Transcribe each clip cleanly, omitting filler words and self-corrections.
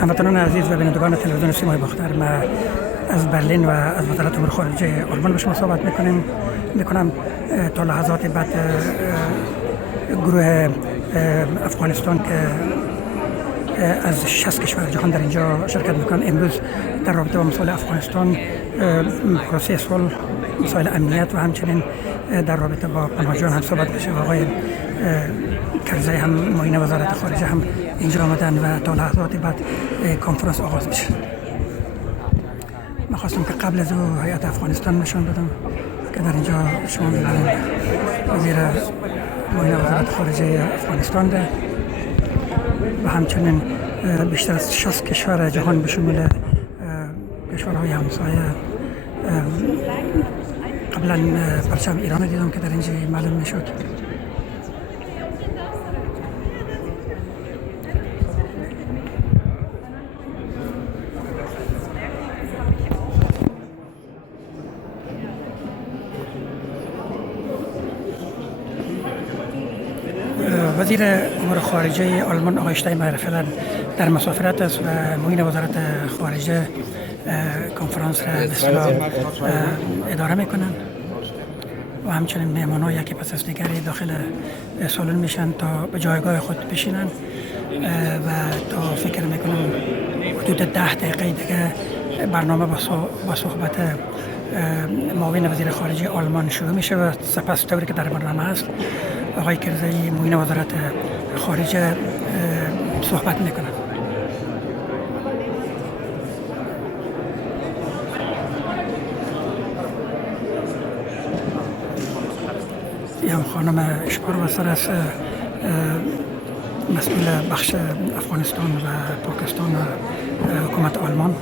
هموطنان عزیز و بینندگان تلویزیون سیمای باختر، ما از برلین و از وزارت امور خارجه آلمان به شما صحبت میکنم. تا لحظات بعد گروه افغانستان که از 60 کشور جهان در اینجا شرکت میکنن، امروز در رابطه با مسائل افغانستان، پروسه صلح، مسائل امنیت و همچنین در رابطه با پناهجویان هم صحبت میشه. آقای کرزی هم معاون وزارت خارجه هم اینجا آمدن و تا لحظات بعد کنفرانس آغاز میشه. من خواستم که قبل از او هیئت افغانستان نشان بدم که در اینجا شما می‌بینید وزیر معاون وزارت خارجه افغانستان ده و همچنین بیشتر از 60 کشور جهان به شمول کشورهای همسایه. قبلا پرچم ایران دیدم که در اینجا معلوم میشد. وزیر امور خارجه آلمان آقای اشتراک در مسافرت است و معاون وزارت خارجه کنفرانس را به اصطلاح اداره میکنن و همچنین مهمان‌ها یکی پس از دیگری داخل سالن میشن تا به جایگاه خود بشینن و تا فکر میکنم حدود 10 دقیقه دیگه برنامه با صحبت معاون وزیر خارجه آلمان شروع میشه و سپس طوری که در برنامه هست آقای کرزی معاون وزارت خارجه صحبت میکنن. هم خانم اشتراک وزیر است، مسئول بخش افغانستان و پاکستان و حکومت آلمان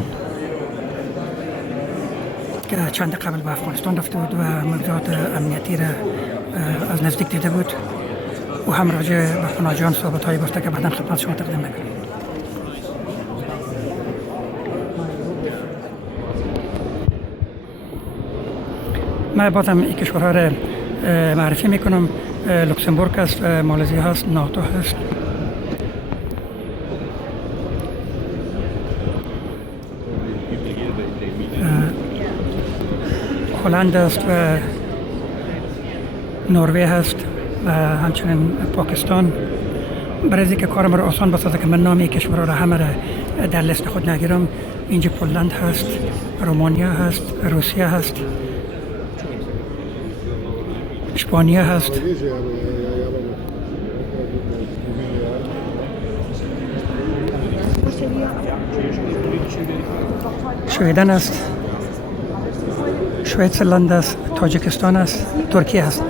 که چند قبل به افغانستان رفته بود و موضوعات امنیتی را از نزدیک دیده بود و هم راجع به پناهجویان صحبت‌هایی گفته که بعداً خدمت شما تقدیم می‌کنم. من بازم این کشورها را معرفی میکنم. لوکسمبورگ است، مالزی هست، ناتو هست، هلند است و نروژ هست و همچنین پاکستان. برای اینکه کارم را آسان بسازه که من نام کشورها را همه را در لیست خود نگیرم، اینجا پولند هست، رومانیا هست، روسیه هست، اسپانیا هست، سوئدن است، سوئیسرلند است، تاجیکستان است، ترکیه است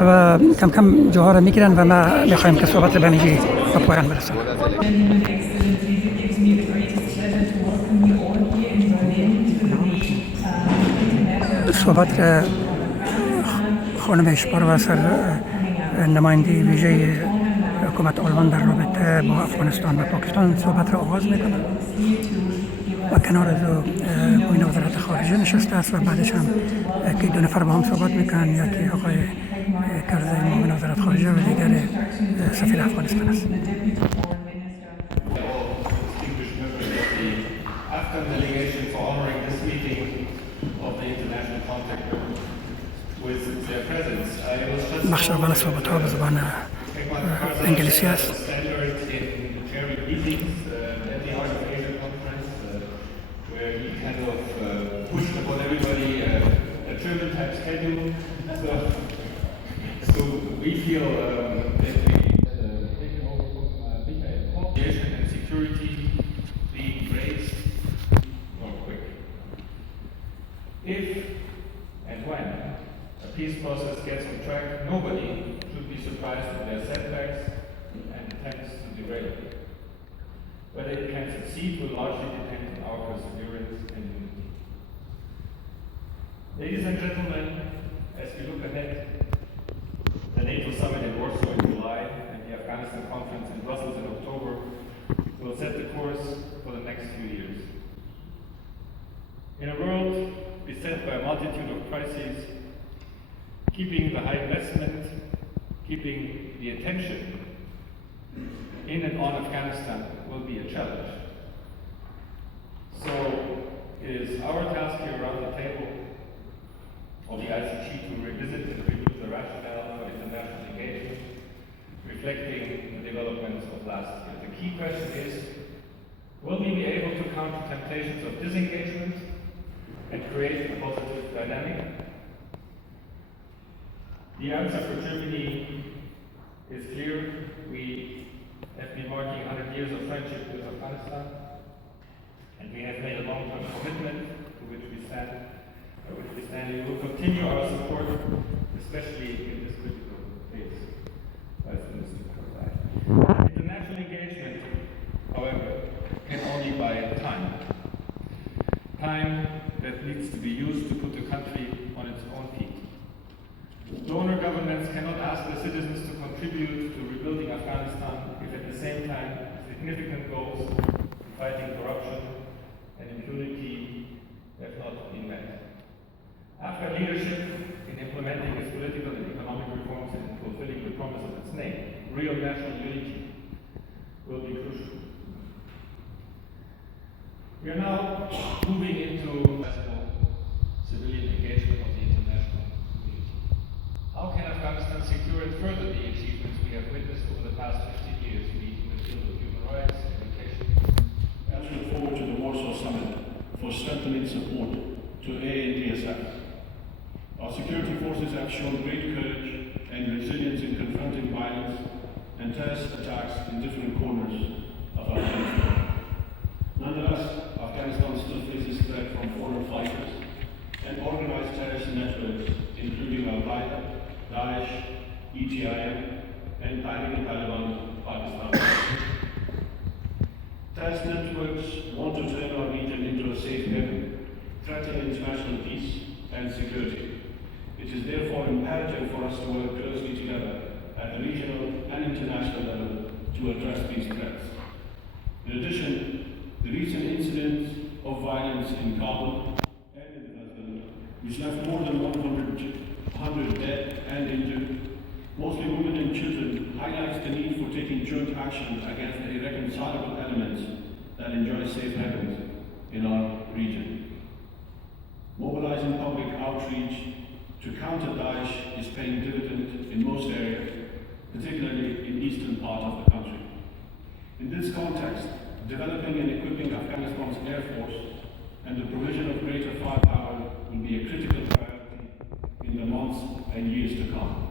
و کم کم جاها را میگیرن و ما میخوایم که صحبت به اینجا به پایان برسیم. صحبت را خانم اشتراک وزیر نماینده ویزه حکومت آلمان در رابطه با افغانستان و پاکستان صحبت را آغاز میکنن و کنار از معاون وزارت خارجه نشسته است و بعدش هم که دو نفر با هم صحبت میکنن، یکی آقای کرزی معاون وزارت خارجه و دیگر سفیر افغانستان است. بخش اول صحبت ها به زبان انگلیسی است. Peace process gets on track, nobody should be surprised if there are setbacks and attempts to derail it. Whether it can succeed will largely depend on our perseverance and unity. Ladies and gentlemen, as we look ahead, the NATO summit in Warsaw in July and the Afghanistan conference in Brussels in October will set the course for the next few years. In a world beset by a multitude of crises, keeping the high investment, keeping the attention in and on Afghanistan will be a challenge. So it is our task here around the table of the ICG to revisit and review the rationale for international engagement, reflecting the developments of last year. The key question is, will we be able to counter temptations of disengagement and create a positive dynamic? The answer for Germany is clear. We have been marking 100 years of friendship with Afghanistan, and we have made a long-term commitment to which we stand. We will continue our support, especially in this critical phase. International engagement, however, can only buy time. Time that needs to be used to put the country on its own feet. Donor governments cannot ask their citizens to contribute to rebuilding Afghanistan if at the same time significant goals in fighting corruption and impunity have not been met. Afghan leadership in implementing its political and economic reforms and fulfilling the promise of its name, real national unity, will be crucial. We are now moving into civilian engagement of the international community. How can Afghanistan secure and further the achievements we have witnessed over the past 50 years, be it in the field of human rights, education? I look forward to the Warsaw Summit for strengthening support to ANDSF. Our security forces have shown great courage and resilience in confronting violence and terrorist attacks in different corners of Afghanistan. Nonetheless, Afghanistan still faces threat from foreign fighters and organized terrorist networks, including Al-Qaeda, Daesh, ETIM, and Taliban Pakistan. Terrorist networks want to turn our region into a safe haven, threatening international peace and security. It is therefore imperative for us to work closely together at the regional and international level to address these threats. In addition, the recent incidents of violence in Kabul and in Lebanon, which left more than 100 dead and injured, mostly women and children, highlights the need for taking joint action against the irreconcilable elements that enjoy safe havens in our region. Mobilizing public outreach to counter Daesh is paying dividend in most areas, particularly in the eastern part of the country. In this context, developing and equipping Afghanistan's Air Force and the provision of greater firepower will be a critical priority in the months and years to come.